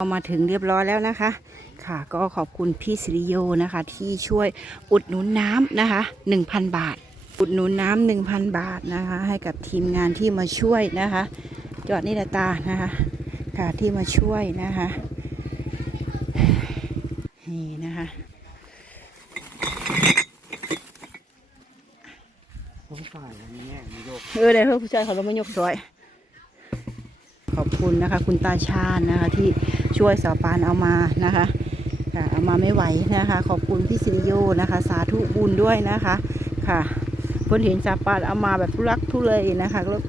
ก็มาถึงเรียบร้อยแล้วนะคะ ค่ะก็ขอบคุณพี่สิริโยนะคะ ที่ช่วยอุดหนุนน้ำนะคะ 1,000 บาท อุดหนุนน้ำ1,000 บาทนะคะ ให้กับทีมงานที่มาช่วยนะคะจอดนิรตานะคะค่ะที่มาช่วยนะคะนี่นะคะสงสารอันนี้มีโรคเออเดี๋ยวเพื่อนผู้ชายเขาลงมายกซอยขอบ คุณนะคะ คุณตาชาญนะคะ ที่ช่วยสาวปานเอามานะคะค่เอามาไม่ไหวนะคะ ขอบคุณพี่สิริโยนะคะ สาธุบุญด้วยนะคะค่ะเพิ่นเห็นสาวปานเอามาแบบทุรักทุเลยนะคะก็เลย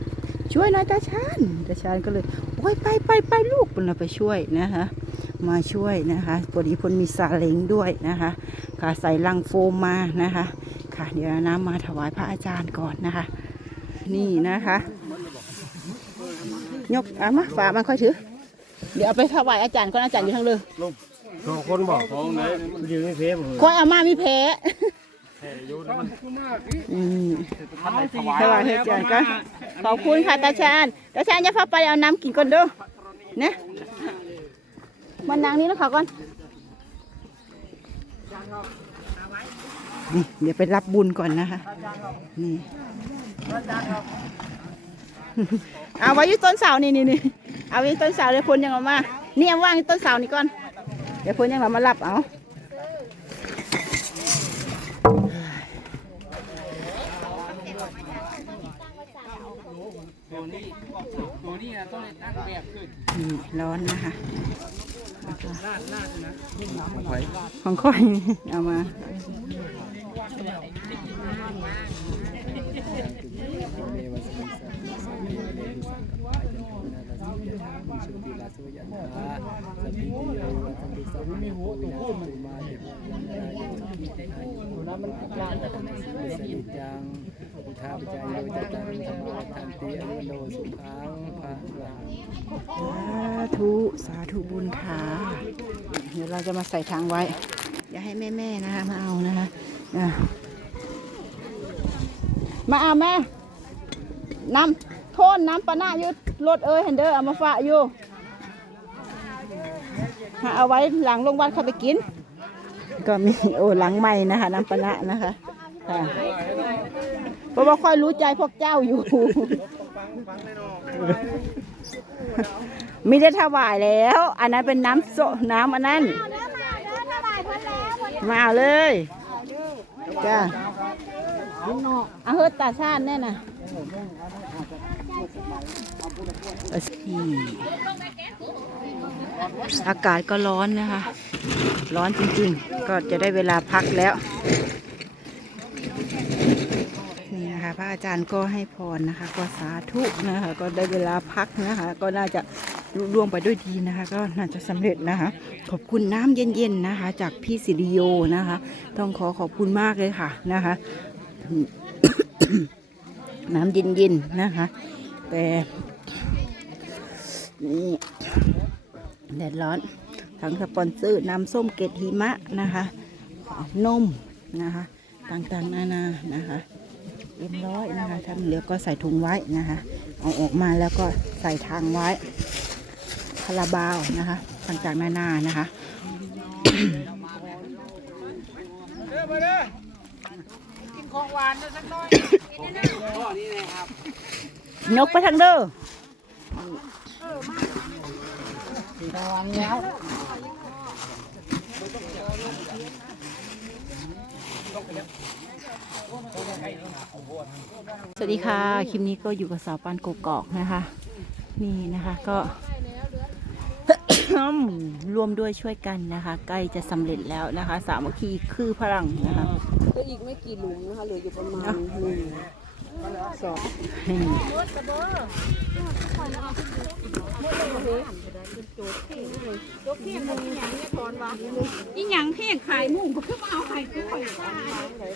ช่วยน่อยตาชาญตาชาญก็เลยโอ้ยไปไปไปลูกเพิ่นเอาไปช่วยนะคะมาช่วยนะคะพอดีพนมีซาเล้งด้วยนะคะค่ะใส่ลังโฟมมานะคะ ค่ะเดี๋ยวน้ำมาถวายพระอาจารย์ก่อนนะคะ นี่นะคะ ยกเอามาฝามันค่อยถือ เดี๋ยวเอาไปถวายอาจารย์ก่อนอาจารย์อยู่ทางเลยสองคนบอกสองไหนยืนไม่เพ้ผมค่อยเอามามีแผลอืมถวายให้อาจารย์ก็ขอบคุณค่ะตาชาญตาชาญจะพาไปเอาน้ำกินก่อนเดูนะมันนางนี้แล้วเขาก่อนนี่เดี๋ยวไปรับบุญก่อนนะคะนี่ เอาไว้อยู่ต้นเสานี่นี่นี่เอาไว้ต้นเสาเดี๋ยวพลยังเอามานี่เอาว่างอยู่ต้นเสานี่ก่อน เดี๋ยวพลยังเอามารับเอาตัวนี้ตัวนี้นะต้องตั้งแบบขึ้นนี่ร้อนนะคะลาดลาดนะของไผ่ของค่อยเอามา มีหัวตัวพูดมันมาเนี่ย ตัวนั้นมันกลางสนิทจังอุทาปจายโยจตังธรรมะทันติอนุโลสุขังพระลาสาธุสาธุบุญค่ะเดี๋ยวเราจะมาใส่ทางไว้ อย่าให้แม่แม่ๆนะคะมาเอานะคะอะมาเอาแม่น้ำโทษน้ำปะหน้าอยุดรถเอ้ยเห็นเด้อเอามาฝากอยู่หาเอาไว้หลังลงวัดเข้าไปกิน ก็มีโอ้หลังใหม่นะคะน้ำปะนะนะคะค่ะเพราะว่าค่อยรู้ใจพวกเจ้าอยู่ไม่ได้ถวายแล้ว อันนั้นเป็นน้ำโซน้ำอันนั้นมาเอาเลยจ้าเอาเฮิดตาชาติแน่น่ะอากาศก็ร้อนนะคะ ร้อนจริงๆ ก็จะได้เวลาพักแล้ว นี่นะคะพระอาจารย์ก็ให้พรนะคะ ก็สาธุนะคะ ก็ได้เวลาพักนะคะ ก็น่าจะลุล่วงไปด้วยดีนะคะ ก็น่าจะสำเร็จนะคะ ขอบคุณน้ำเย็นๆนะคะ จากพี่สิริโยนะคะ ต้องขอขอบคุณมากเลยค่ะนะคะ น้ำเย็นๆนะคะ แต่นี่แดดร้อน ทั้งสปอนเซอร์น้ำส้มเกล็ดหิมะนะคะนมนะคะ ต่างๆนานานะคะเรียบร้อยนะคะถ้ามันเหลือก็ใส่ถุงไว้นะคะ เอาออกมาแล้วก็ใส่ทางไว้คาราบาวนะคะ ต่างๆนานานะคะกินของหวานสักน้อยพ่อนี่นะครับยกไปทางเด้อ ระวังแล้วสวัสดีค่ะ คลิปนี้ก็อยู่กับสาวปานกกอกนะคะ นี่นะคะก็รวมด้วยช่วยกันนะคะ ใกล้จะสำเร็จแล้วนะคะ สามัคคีคือพลังนะคะ ก็อีกไม่กี่หลุมนะคะเหลืออยู่ประมาณหนึ่ง สองอีหยังเพ่งขายหมูก็คือมาเอาไข่ก็ข่อยขาย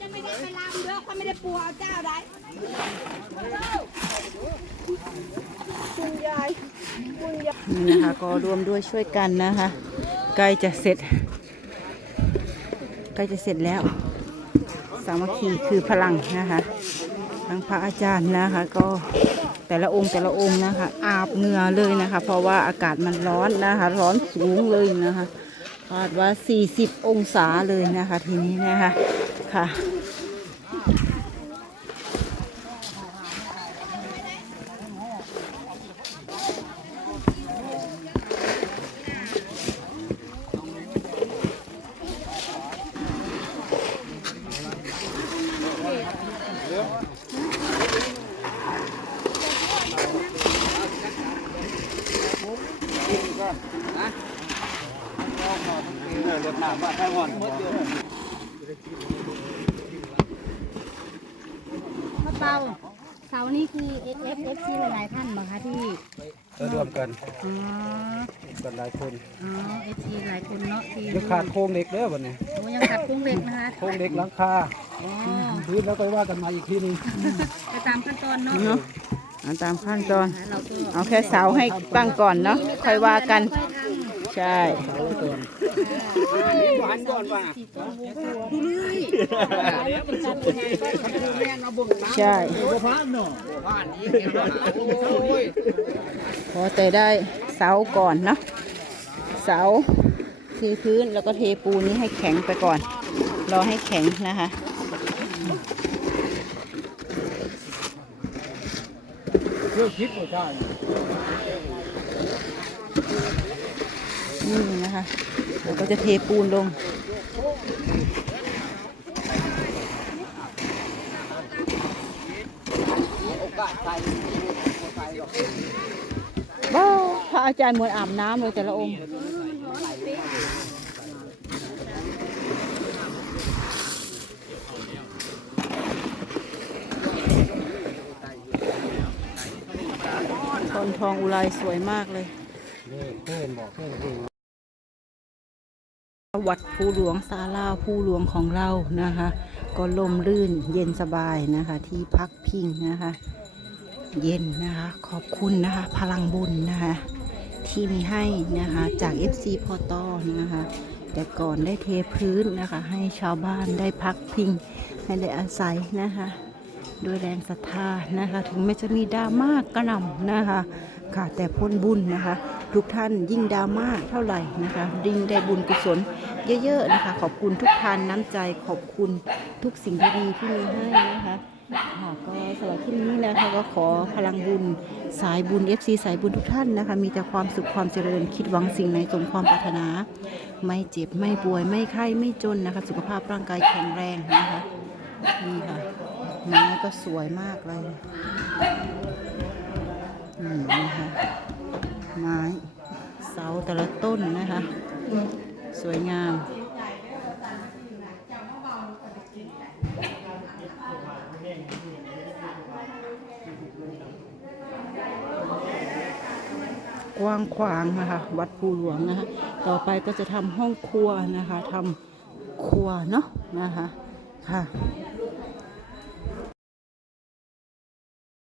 จะไม่ได้ไปลำเด้อเขาไม่ได้ปัวเอาเจ้าได้ นี่นะคะก็รวมด้วยช่วยกันนะคะใกล้จะเสร็จใกล้จะเสร็จแล้ว สามัคคีคือพลังนะคะทั้งพระอาจารย์นะคะ ก็แต่ละองค์แต่ละองค์นะคะ อาบเหงื่อเลยนะคะ เพราะว่าอากาศมันร้อนนะคะ ร้อนสูงเลยนะคะคาดว่า 40 องศาเลยนะคะ ทีนี้นะคะค่ะ พระเปาเสานี่คือ F F F C หลายๆท่านบอกคะที่ก็รวมกันอ๋อกันหลายคนอ๋อ F C หลายคนเนาะที่ยังขาดโครงเหล็กเด้อวันนี้โอ้ยังขาดกุ้งเหล็กนะคะโครงเหล็กหลังคาอ๋อพื้นแล้วก็ว่ากันมาอีกทีหนึงไปตามขั้นตอนเนาะ เอาตามขั้นตอน เอาแค่เสาให้ตั้งก่อนเนาะค่อยว่ากัน ใช่ใช่พอแต่ได้เสาก่อนเนาะเสาเทพื้นแล้วก็เทปูนนี้ให้แข็งไปก่อน รอให้แข็งนะคะ เรื่อคิดว่ใช่นี่นะคะแล้วก็จะเทปูนลง ว้าวพระอาจารย์เหมือนอาบน้ำเลยแต่ละองค์ องอุไรสวยมากเลยวัดภูหลวงศาลาภูหลวงของเรานะคะ ก็ลมรื่นเย็นสบายนะคะ ที่พักพิงนะคะ เย็นนะคะ ขอบคุณนะคะ พลังบุญนะคะ ที่มีให้นะคะจาก FC พอตอนะคะ แต่ก่อนได้เทพื้นนะคะ ให้ชาวบ้านได้พักพิง ให้ได้อาศัยนะคะ ด้วยแรงศรัทธานะคะ ถึงแม้จะมีดราม่ากระหน่ำนะคะค่ะแต่พ้นบุญนะคะ ทุกท่านยิ่งดราม่าเท่าไหร่นะคะยิ่งได้บุญกุศลเยอะๆนะคะ ขอบคุณทุกทานน้ำใจขอบคุณทุกสิ่งดีๆที่มีให้นะคะค่ะก็สำหรับที่นี้นะคะก็ขอพลังบุญสายบุญ FC สายบุญทุกท่านนะคะ มีแต่ความสุขความเจริญคิดหวังสิ่งไหนสมความปรารถนา ไม่เจ็บไม่ป่วยไม่ไข้ไม่จนนะคะ สุขภาพร่างกายแข็งแรงนะคะนี่ค่ะ ไม้ก็สวยมากเลยอืมนะคะไม้เสาแต่ละต้นนะคะ สวยงามกว้างขวางนะคะ วัดภูหลวงนะคะ ต่อไปก็จะทำห้องครัวนะคะทำครัวเนาะนะคะค่ะ